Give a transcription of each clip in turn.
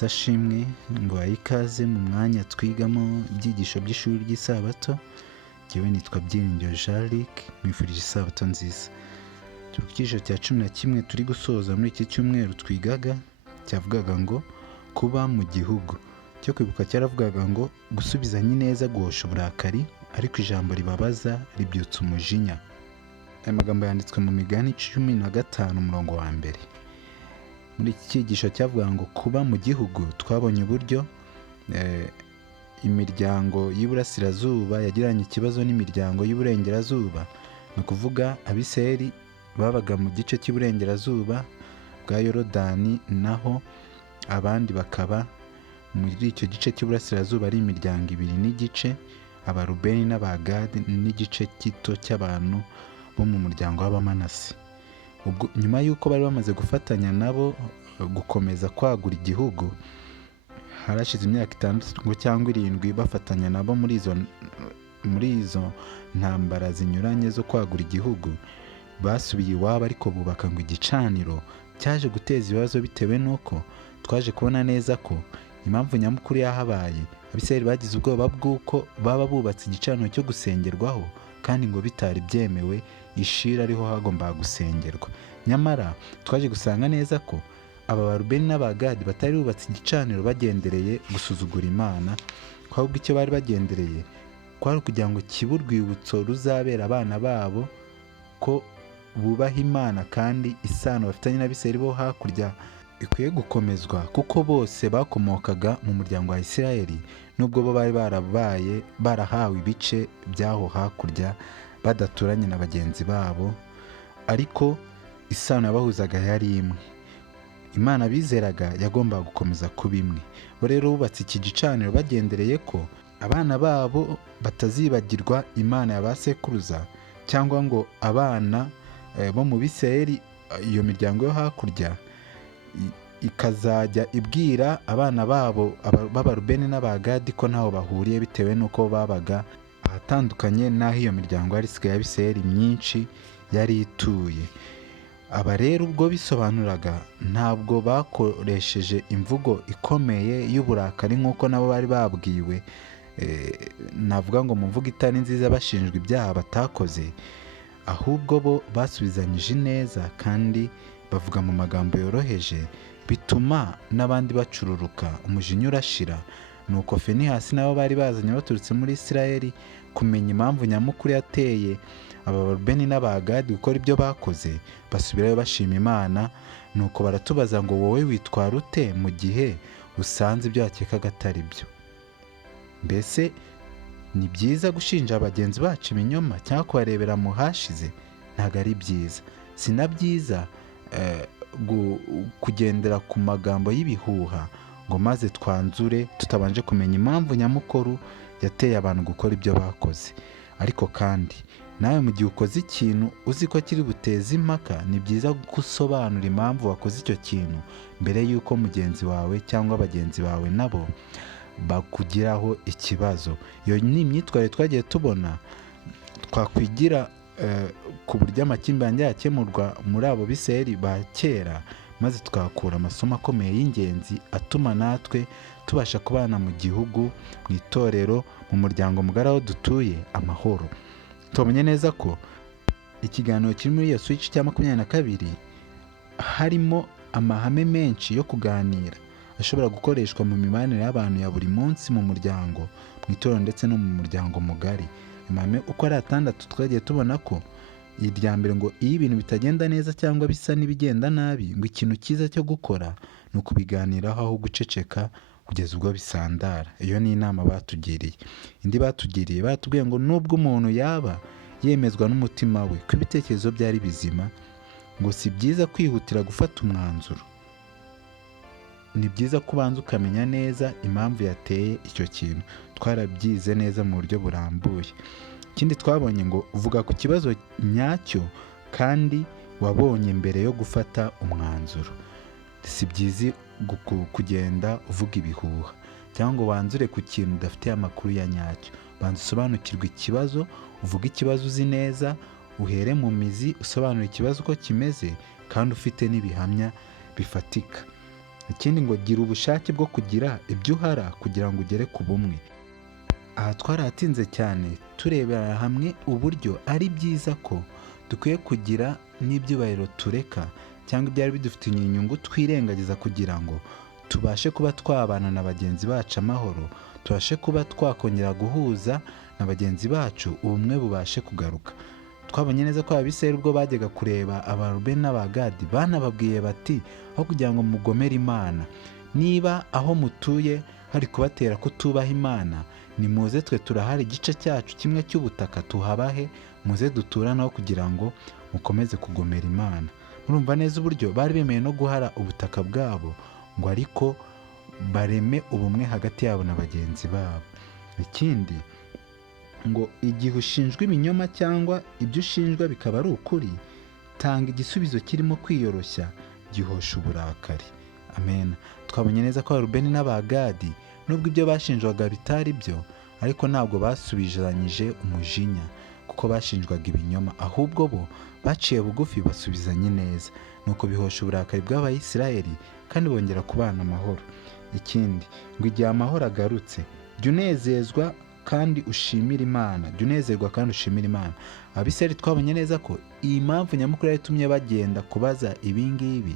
Yesu ashimwe, ngo bahe ikaze mu mwanya twigamo ibyigisho by'ishuri ry'isabato. Jyewe nitwa Byiringiro Jean Luc, mwifurije isabato nziza. Turi ku cyiciro cya 11 turi gusoza muri iki cyumweru twigaga, cyavugaga ngo kuba mu gihugu. Cyo kwibuka cyaravugaga ngo gusubizanya ineza guhosha uburakari, ariko ijambo ribabaza ribyutsa umujinya. Aya magambo yanditswe mu Migani 15 umurongo wa mbere. Muri iki cyigisho cyavuga ngo kuba mu gihugu, twabonye uburyo imiryango y'Iburasirazuba yagiranye ikibazo n'imiryango y'Iburengerazuba. Ni ukuvuga Abisirayeli babaga mu gice cy'Iburengerazuba bwa Yorodani, naho abandi bakaba muri icyo gice cy'Iburasirazuba ari imiryango 2 n'igice, Abarubeni n'Abagadi n'igice gito cy'abantu bo mu muryango w'Abamanase. Nyuma y'uko bari bamaze gufatanya nabo gukomeza kwagura igihugu, harashize imyaka 6 cyangwa 7 bafatanya nabo muri izo ntambara zinyuranye zo kwagura igihugu, basubiye iwabo ariko bubaka ngo igicaniro cyaje guteza ibibazo bitewe n'uko twaje kubona neza ko impamvu nyamukuru yahabaye Abisirayeli bagize ubwoba bw'uko baba bubatse igicaniro cyo gusengerwaho kandi ngo bitari byemewe ishira ariho hagombaga gusengerwa. Nyamara twaje gusanga neza ko aba Barubeni n'Abagadi batari bubatse igicaniro bagendereye gusuzugura Imana, ahubwo icyo bari bagendereye kwari kugira ngo kibe urwibutso ruzabera abana babo ko bubaha Imana, kandi isano bafitanye n'Abisirayeli bo hakurya ikwiye gukomezwa, kuko bose bakomokaga mu muryango wa Isirayeli, nubwo bo bari barahawe ibice by'aho hakurya badaturanye na bagenzi babo, ariko isano yabahuzaga yari imwe. Imana bizeraga yagombaga gukomeza kuba imwe. Bo rero bubatse iki gicaniro bagendereye ko abana babo batazibagirwa Imana ya ba sekuruza, cyangwa ngo abana bo mu Bisirayeli, iyo miryango yo hakurya ikazajya ibwira abana babo b'Abarubeni n'Abagadi ko ntaho bahuriye, bitewe n'uko babaga ahatandukanye n'aho iyo miryango yari isigaye y'Abisirayeli myinshi yari ituye. Aba rero ubwo bisobanuraga ntabwo bakoresheje imvugo ikomeye y'uburakari nk'uko nabo bari babwiwe, navuga ngo mu mvugo itari nziza bashinjwa ibyaha batakoze, ahubwo bo basubizanyije neza kandi bavuga mu magambo yoroheje, bituma n'abandi bacururuka, umujinya urashira. Nuko Finehasi nabo bari bazanye baturutse muri Isirayeli kumenya impamvu nyamukuru yateye aba Barubeni n'Abagadi gukora ibyo bakoze, basubirayo bashima Imana. Nuko baratubaza ngo wowe witwara ute mu gihe usanze ibyo wakekaga atari byo? Mbese ni byiza gushinja bagenzi bacu ibinyoma cyangwa kubarebera mu hashize? Ntabwo ari byiza. Si na byiza kugendera ku magambo y'ibihuha ngo maze twanzure tutabanje kumenya impamvu nyamukuru yateye abantu gukora ibyo bakoze. Ariko kandi nawe mu gihe ukoze ikintu uzi ko kiri buteze impaka, ni byiza gusobanura impamvu wakoze icyo kintu mbere y'uko mugenzi wawe cyangwa bagenzi bawe nabo bakugiraho ikibazo. Iyo ni imyitwarire twagiye tubona twakwigira ku buryo amakimbirane yakemurwa muri abo Bisirayeli ba kera, maze tukahakura amasomo akomeye y'ingenzi atuma natwe tubasha kubana mu gihugu, mu itorero, mu muryango mugari aho dutuye amahoro. Tubonye neza ko ikiganiro kiri muri Yesu igice cya 22 harimo amahame menshi yo kuganira ashobora gukoreshwa mu mibanire y'abantu ya buri munsi mu muryango, mu itorero ndetse no mu muryango mugari. Amahame uko ari 6 twagiye tubona ko irya mbere ngo iyo ibintu bitagenda neza cyangwa bisa n'ibigenda nabi, ngo ikintu cyiza cyo gukora ni ukubiganiraho aho guceceka kugeza ubwo bisandara. Iyo ni inama batugiriye. Indi batugiriye, batubwiye ngo nubwo umuntu yaba yemezwa n'umutima we ko ibitekerezo byari bizima, ngo si byiza kwihutira gufata umwanzuro. Ni byiza kubanza ukamenya neza impamvu yateye icyo kintu. Twarabyize neza mu buryo burambuye. Ikindi twabonye ngo uvuga ku kibazo nyacyo kandi wabonye mbere yo gufata umwanzuro. Si byiza kugenda uvuga ibihuha cyangwa ngo wanzure ku kintu udafitiye amakuru ya nyacyo. Banza usobanukirwe ikibazo, uvuga ikibazo uzi neza, uhere mu mizi usobanura ikibazo uko kimeze kandi ufite n'ibihamya bifatika. ikindi ngo gira ubushake bwo kugira ibyo uhara kugira ngo ugere ku bumwe. Aha twarahatinze cyane turebera hamwe uburyo ari byiza ko dukwiye kugira n'ibyubahiro tureka cyangwa ibyari bidufitiye inyungu twirengagiza kugira ngo tubashe kuba twabana na bagenzi bacu amahoro, tubashe kuba twakongera guhuza na bagenzi bacu, ubumwe bubashe kugaruka. Twabonye neza ko Abisirayeli ubwo bajyaga kureba Abarubeni n'Abagadi banababwiye bati aho kugira ngo mugomere Imana, niba aho mutuye hari kubatera kutubaha Imana, nimuze twe turahari igice cyacu kimwe cy'ubutaka tuhabahe, muze duturanaho kugira ngo mukomeze kugomera Imana. Murumva neza uburyo bari bemeye no guhara ubutaka bwabo ngo ariko bareme ubumwe hagati yabo na bagenzi babo. Ikindi ngo igihe ushinjwa ibinyoma cyangwa ibyo ushinjwa bikaba ari ukuri, tanga igisubizo kirimo kwiyoroshya gihosha uburakari. Amen. Twabonye neza ko Abarubeni n'Abagadi nubwo ibyo bashinjwaga bitari byo, ariko ntabwo basubizanyije umujinya kuko bashinjwaga ibinyoma, ahubwo bo baciye bugufi basubizanye neza, nuko bihosha uburakari bw'Abayisiraheli kandi bongera kubana amahoro. Ikindi ngo igihe amahoro agarutse, jya unezezwa kandi ushimira Imana, jya unezerwa kandi ushimira Imana. Abisirayeli twabonye neza ko iyi mpamvu nyamukuru yatumye bagenda kubaza ibingibi,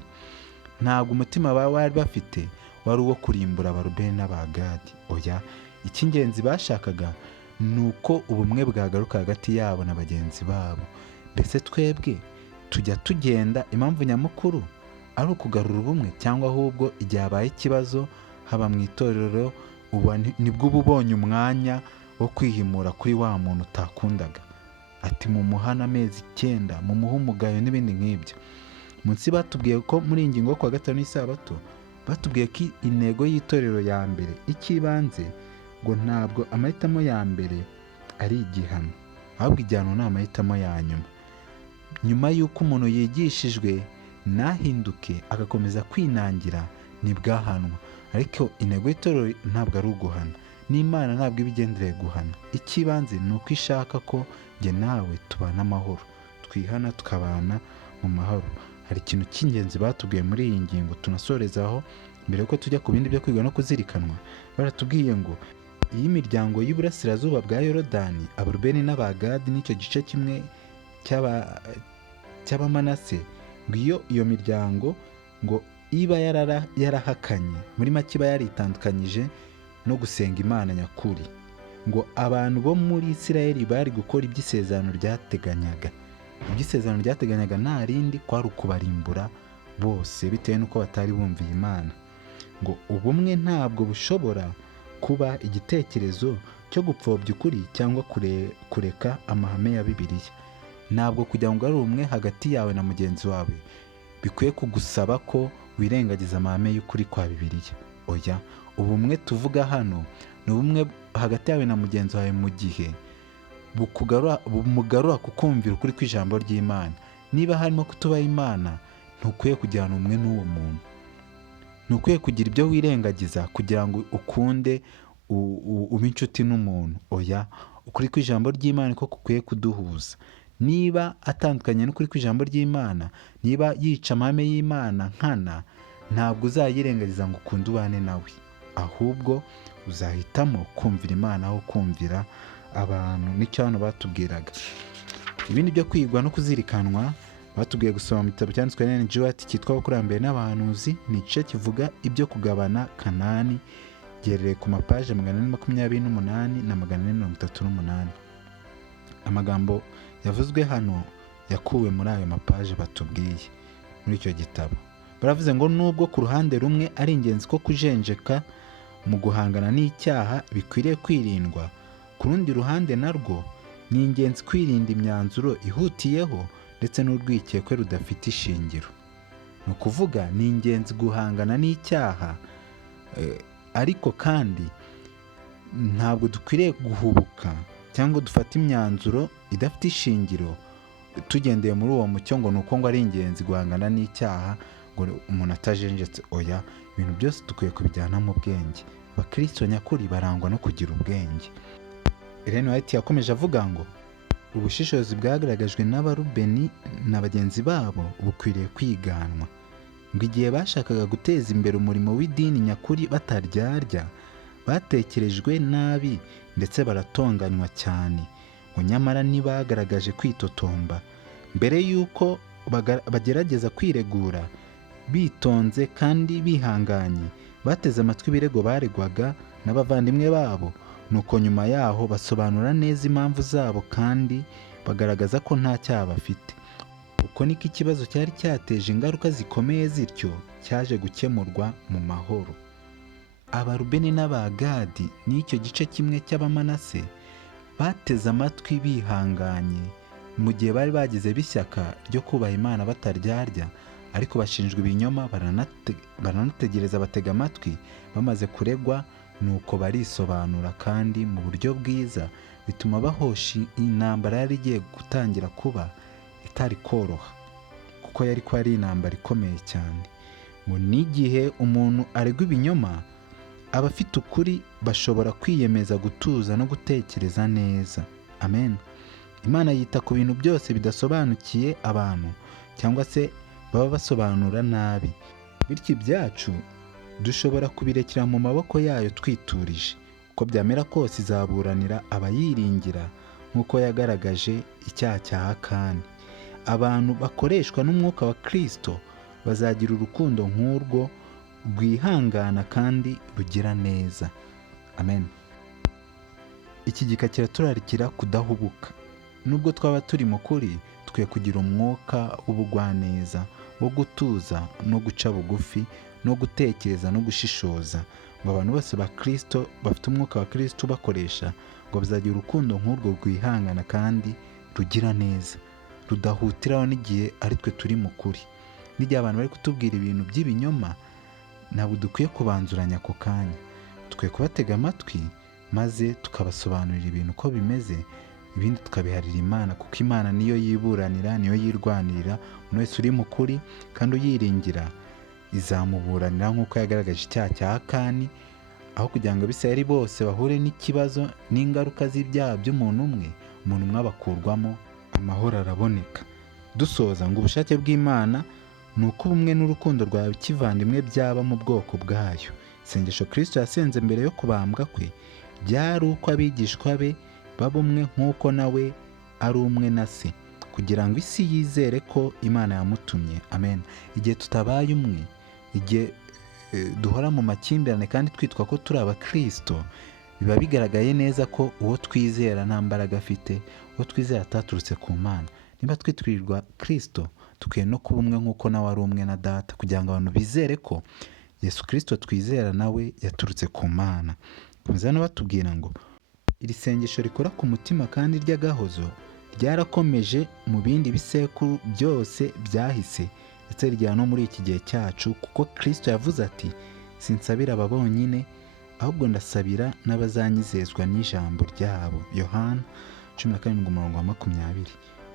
ntabwo umutima bari bafite wari uwo kurimbura Abarubeni n'Abagadi, oya, icy'ingenzi bashakaga ni uko ubumwe bwagaruka hagati yabo na bagenzi babo. Mbese twebwe tujya tugenda impamvu nyamukuru ari ukugarura ubumwe, cyangwa ahubwo igihe habaye ikibazo haba mu itorero nibwo uba ubonye umwanya wo kwihimura kuri wa muntu utakundaga, ati mumuhane amezi 9, mumuhe umugayo n'ibindi nk'ibyo. Munsi batubwiye ko muri iyi ngingo yo kuwa gatanu y'isabato batubwiye ko intego y'itorero ya mbere ikibanze ngo ntabwo amahitamo ya mbere ari igihano, ahubwo igihano ni amahitamo ya nyuma. Nyuma y'uko umuntu yigishijwe nahinduke agakomeza kwinangira nibwahanwa, ariko intego y'itorero ntabwo ari uguhana, n'Imana ntabwo ibigendereye guhana. Ikibanze ni uko ishaka ko njye nawe tubana amahoro, twihana tukabana mu mahoro. Hari ikintu cy'ingenzi batubwiye muri iyi ngingo tunasorezaho mbere yuko tujya ku bindi byo kwiga no kuzirikanwa. Baratubwiye ngo iyi miryango y'Iburasirazuba bwa Yorodani, Abarubeni n'Abagadi n'icyo gice kimwe cy'Abamanase, ngo iyo miryango ngo iba yarahakanye, muri make iba yaritandukanyije no gusenga Imana nyakuri, ngo abantu bo muri Isirayeli bari gukora iby'isezerano ryateganyaga. Iby'isezerano ryateganyaga nta rindi kwari ukubarimbura bose bitewe n'uko batari bumviye Imana. Ngo ubumwe ntabwo bushobora kuba igitekerezo cyo gupfobya ukuri cyangwa kureka amahame ya Bibiliya. Ntabwo kugira ngo ari umwe hagati yawe na mugenzi wawe bikwiye kugusaba ko wirengagiza amahame y'ukuri kwa Bibiliya. Oya, ubumwe tuvuga hano ni ubumwe hagati yawe na mugenzi wawe mu gihe bumugarura kukumvira ukuri kw'ijambo ry'Imana. Niba harimo kutubaha Imana, ntukwiye kujyana umwe n'uwo muntu, ntukwiye kugira ibyo wirengagiza kugira ngo ukunde ube inshuti n'umuntu. Oya, ukuri kw'ijambo ry'Imana ko kukwiye kuduhuza. Niba atandukanye n'ukuri kw'ijambo ry'Imana, niba yica amahame y'Imana nkana, ntabwo uzayirengagiza ngo ukunde ubane nawe, ahubwo uzahitamo kumvira Imana aho kumvira abantu. Nicyo hano batubwiraga. Ibindi byo kwigwa no kuzirikanwa batubwiye gusoma mu gitabo cyanditswe na Ellen G. White cyitwa Abakurambere n'Abahanuzi, ni igice kivuga ibyo kugabana Kanani, giherereye ku mapaje 428 na 438. Amagambo yavuzwe hano yakuwe muri ayo mapaje batubwiye muri icyo gitabo. Baravuze ngo nubwo ku ruhande rumwe ari ingenzi ko kujenjeka mu guhangana n'icyaha bikwiriye kwirindwa, ku rundi ruhande narwo ni ingenzi kwirinda imyanzuro ihutiyeho ndetse n'urwikekwe rudafite ishingiro. Ni ukuvuga ni ingenzi guhangana n'icyaha, ariko kandi ntabwo dukwiriye guhubuka cyangwa dufata imyanzuro idafite ishingiro tugendeye muri uwo mucyo ngo nuko ngo ari ingenzi guhangana n'icyaha ngo umuntu atajenjetse. Oya, ibintu byose dukwiye kubijyana mu bwenge. Abakristo nyakuri barangwa no kugira ubwenge. Ellen White yakomeje avuga ngo ubushishozi bwagaragajwe n'Abarubeni na bagenzi babo bukwiriye kwiganwa. ngo igihe bashakaga guteza imbere umurimo w'idini nyakuri bataryarya, batekerejwe nabi ndetse baratonganywa cyane, ngo nyamara ntibagaragaje kwitotomba. Mbere y'uko bagerageza kwiregura bitonze kandi bihanganye, bateze amatwi ibirego baregwaga n'abavandimwe babo, nuko nyuma yaho basobanura neza impamvu zabo kandi bagaragaza ko nta cyaha bafite. Uko niko ikibazo cyari cyateje ingaruka zikomeye zityo cyaje gukemurwa mu mahoro. Abarubeni n'Abagadi n'icyo gice kimwe cy'Abamanase bateze amatwi bihanganye mu gihe bari bagize bishyaka ryo kubaha Imana bataryarya, ariko bashinjwa ibinyoma baranategereza batega amatwi. Bamaze kuregwa nuko barisobanura kandi mu buryo bwiza, bituma bahosha intambara yari igiye gutangira kuba itari koroha, kuko yari ko ari intambara ikomeye cyane. Ngo n'igihe umuntu aregwa ibinyoma, abafite ukuri bashobora kwiyemeza gutuza no gutekereza neza. Amen. Imana yita ku bintu byose bidasobanukiye abantu cyangwa se baba basobanura nabi, bityo ibyacu dushobora kubirekera mu maboko yayo twiturije. Uko byamera kose izaburanira abayiringira nk'uko yagaragaje icyaha cya Akani. Abantu bakoreshwa n'umwuka wa Kristo bazagira urukundo nk'urwo, rwihangana kandi rugira neza. Amen. Iki gika kiraturarikira kudahubuka. Nubwo twaba turi mu kuri, twe kugira umwuka w'ubugwaneza, wo gutuza no guca bugufi no gutekereza no gushishoza. Ngo abantu bose ba Kristo bafite umwuka wa Kristo bakoresha, ngo bazagira urukundo nk'urwo rwihangana kandi rugira neza, rudahutiraho n'igihe ari twe turi mu kuri. N'igihe abantu bari kutubwira ibintu by'ibinyoma, ntabwo dukwiye kubanzuranya ako kanya. Dukwiye kubatega amatwi maze tukabasobanurira ibintu uko bimeze, ibindi tukabiharira Imana, kuko Imana niyo yiburanira, niyo yirwanirira. Umuntu wese uri mu kuri kandi uyiringira izamuburanira nk'uko yagaragaje icyaha cya Akani, aho kugira ngo Abisirayeli bose bahure n'ikibazo n'ingaruka z'ibyaha by'umuntu umwe, umuntu umwe abakurwamo, amahoro araboneka. Dusoza, ngo ubushake bw'Imana ni uko ubumwe n'urukundo rwa kivandimwe byaba mu bwoko bwayo. Isengesho Kristo yasenze mbere yo kubambwa kwe byari uko abigishwa be baba umwe nk'uko nawe ari umwe na Se, kugira ngo isi yizere ko Imana yamutumye. Amen. Igihe tutabaye umwe, igihe duhora mu makimbirane kandi twitwa ko turi Abakristo, biba bigaragaye neza ko uwo twizera nta mbaraga afite, uwo twizera ataturutse ku Mana. Niba twitwirirwa Kristo, tukwiye no kuba umwe nk'uko nawe ari umwe na Data, kugira ngo abantu bizere ko Yesu Kristo twizera nawe yaturutse ku Mana. Komeza no batubwira ngo iri sengesho rikora ku mutima kandi ry'agahozo ryarakomeje mu bindi bisekuru byose byahise, ndetse ryana no muri iki gihe cyacu, kuko Kristo yavuze ati, sinsabira aba bonyine, ahubwo ndasabira n'abazanyizezwa n'ijambo ryabo. Yohana 17:20.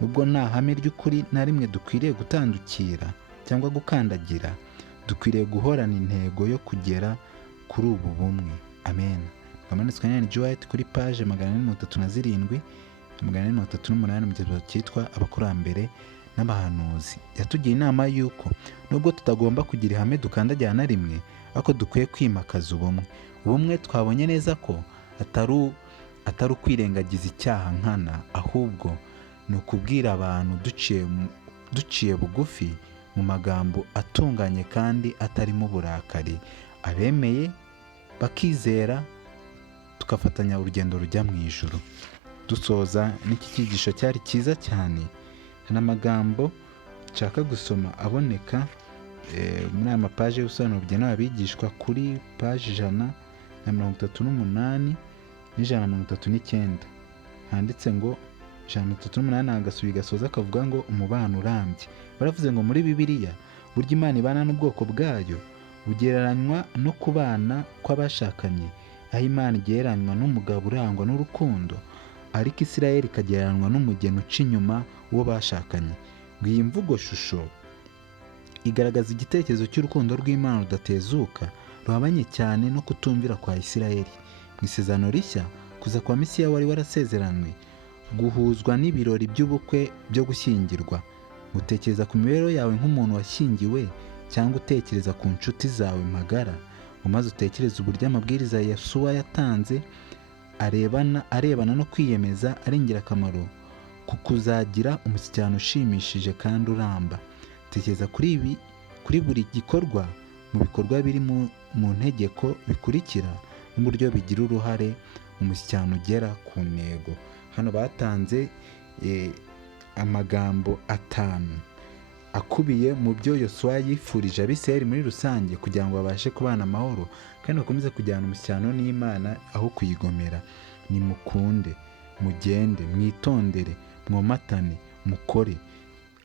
Nubwo nta hame ry'ukuri na rimwe dukwiriye gutandukira cyangwa gukandagira, dukwiriye guhorana intego yo kugera kuri ubu bumwe. Amen. Bamanitswe na Ellen G. White kuri page 437 438 mu gitabo cyitwa Abakurambere n'Abahanuzi. Yatugiye inama y'uko nubwo tutagomba kugira ihame dukandagira na rimwe, ariko dukwiye kwimakaza ubumwe. Ubumwe twabonye neza ko atari ukwirengagiza icyaha nkana, ahubwo ni ukubwira abantu duciye bugufi mu magambo atunganye kandi atarimo uburakari, abemeye bakizera, tugafatanya urugendo rujya mu ijuru. Dusoza n'iki cyigisho cyari cyiza cyane, n'amagambo nshaka gusoma aboneka muri aya mapaje y'ubusobanuro bugenewe abigishwa kuri paje 138 n'139. handitse ngo 138 agasubi gasoza akavuga ngo umubano urambye. Baravuze ngo muri Bibiliya burya Imana ibana n'ubwoko bwayo bugereranywa no kubana kw'abashakanye, aho Imana igereranywa n'umugabo urangwa n'urukundo, ariko Isirayeli ikagereranywa n'umugeni uca inyuma uwo bashakanye. Ngo iyi mvugo shusho igaragaza igitekerezo cy'urukundo rw'Imana rudatezuka, ruhabanye cyane no kutumvira kwa Isirayeli. Mu isezerano rishya, kuza kwa Mesiya wari warasezeranywe guhuzwa n'ibirori by'ubukwe byo gushyingirwa. Gutekereza ku mibereho yawe nk'umuntu washyingiwe cyangwa utekereza ku nshuti zawe magara, ngo maze utekereze uburyo amabwiriza Yosuwa yatanze arebana no kwiyemeza ari ingirakamaro ku kuzagira umushyikirano ushimishije kandi uramba. Tekereza kuri buri gikorwa mu bikorwa biri mu ntegeko bikurikira n'uburyo bigira uruhare mu mushyikirano ugera ku ntego. Hano batanze amagambo 5 akubiye mu byo Yosuwa yifurije Abisirayeli muri rusange kugira ngo babashe kubana amahoro kandi bakomeze kujyana umushyikirano n'Imana aho kuyigomera. Nimukunde, mugende, mwitondere, mwomatane, mukore.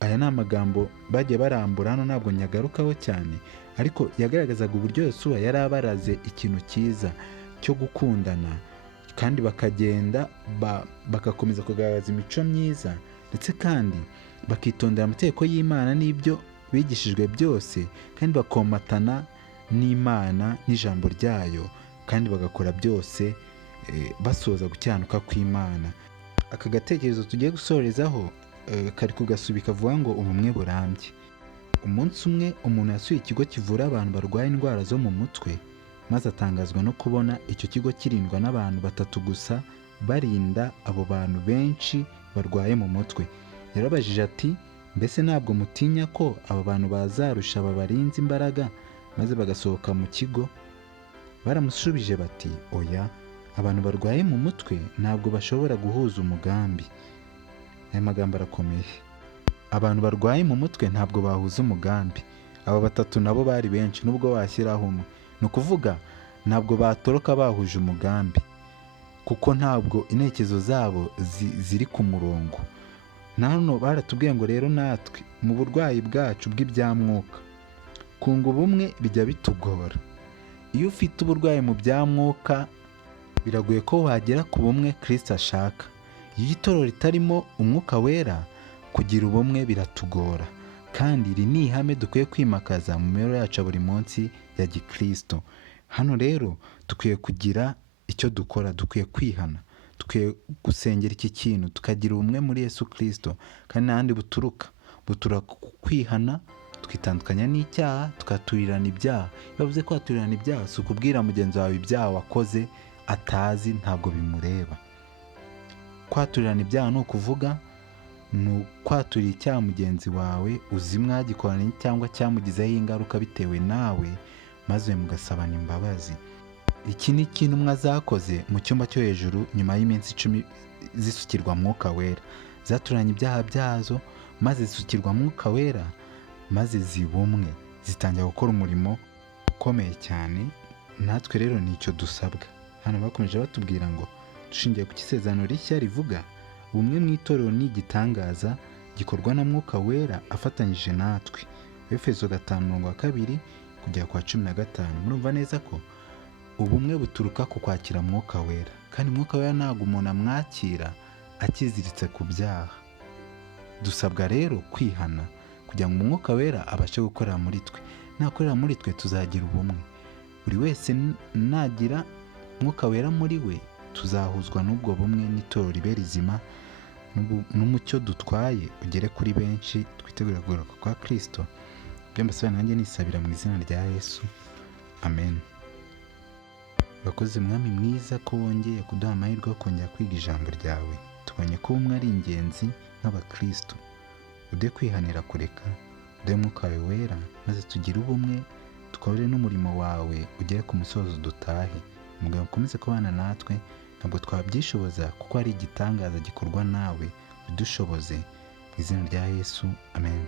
Aya ni amagambo bagiye barambura hano, ntabwo nyagarukaho cyane, ariko yagaragazaga uburyo Yosuwa yari abaraze ikintu cyiza cyo gukundana kandi bakagenda bagakomeza kugaragaza imico myiza, ndetse kandi bakitondera amategeko y'Imana n'ibyo bigishijwe byose, kandi bakomatana n'Imana n'ijambo ryayo, kandi bagakora byose basoza gukiranuka kw'Imana. Aka gatekerezo tugiye gusorezaho kari kugasubika avuga ngo ubumwe burambye. Umunsi umwe umuntu yasuye ikigo kivura abantu barwaye indwara zo mu mutwe, maze atangazwa no kubona icyo kigo kirindwa n'abantu 3 gusa barinda abo bantu benshi barwaye mu mutwe. Yarabajije ati, mbese ntabwo mutinya ko aba bantu bazarusha aba barinzi imbaraga maze bagasohoka mu kigo? Baramusubije bati, oya, abantu barwaye mu mutwe ntabwo bashobora guhuza umugambi. Aya magambo arakomeye. Abantu barwaye mu mutwe ntabwo bahuza umugambi. Aba 3 nabo bari benshi nubwo washyiraho umwe. Ni ukuvuga ntabwo batoroka bahuje umugambi, kuko ntabwo intekerezo zabo ziri ku murongo. Nano baratubwiye ngo rero natwe mu burwayi bwacu bw'ibyamwuka kunga ubumwe bijya bitugora. Iyo ufite uburwayi mu byamwuka biragoye ko wagera ku bumwe Kristo ashaka. Iyo itorero ritarimo umwuka wera, kugira ubumwe biratugora, kandi iri ni ihame dukwiye kwimakaza mu mibereho yacu buri munsi ya gikristo. Hano rero dukwiye kugira icyo dukora, dukwiye kwihana, dukwiye gusengera iki kintu, tukagira ubumwe muri Yesu Kristo, kandi n'ahandi buturuka kwihana, twitandukanya n'icyaha, tukaturirana ibyaha. Iyo bavuze ko aturirana ibyaha, si ukubwira mugenzi wawe ibyaha wakoze atazi, ntabwo bimureba. Kwaturirana ibyaha ni ukuvuga ni ukwaturira icyaha mugenzi wawe uzi mwagikoranye cyangwa cyamugizeho ingaruka bitewe nawe, maze mugasabana imbabazi. Iki ni ikintu mwazakoze mu cyumba cyo hejuru nyuma y'iminsi 10 zisukirwa mwuka wera. Zaturanye ibyaha byazo maze zisukirwa mwuka wera, maze zibumwe, zitangira gukora umurimo ukomeye cyane. Natwe rero nicyo dusabwa. Hano bakomeje batubwira ngo dushingiye ku isezerano rishya rivuga ubumwe mu itorero ni igitangaza gikorwa na mwuka wera afatanyije natwe. Efeso 5:2 kugera kwa 15. Murumva neza ko ubumwe buturuka ku kwakira mwuka wera, kandi mwuka wera ntabwo umuntu amwakira akiziritse ku byaha. Dusabwa rero kwihana kugira ngo umwuka wera abashe gukorera muri twe. Nakorera muri twe tuzagira ubumwe. Buri wese nagira mwuka wera muri we, tuzahuzwa n'ubwo bumwe n'itorero ribe rizima, n'umucyo dutwaye ugere kuri benshi, twitegura kugaruka kwa Kristo. Ibyo mbasaba nanjye nisabira mu izina rya Yesu, amen. Bakoze mwami mwiza ko wongeye kuduha amahirwe yo kongera kwiga ijambo ryawe. Tubonye ko ubumwe ari ingenzi nk'abakristo. Ude kwihanira kureka, ude mwuka wawe wera, maze tugire ubumwe, tukore n'umurimo wawe ugere ku musozo dutahe. Mugabo ukomeze kubana natwe, ntabwo twabyishoboza kuko ari igitangaza gikorwa nawe. Bidushoboze mu izina rya Yesu, amen.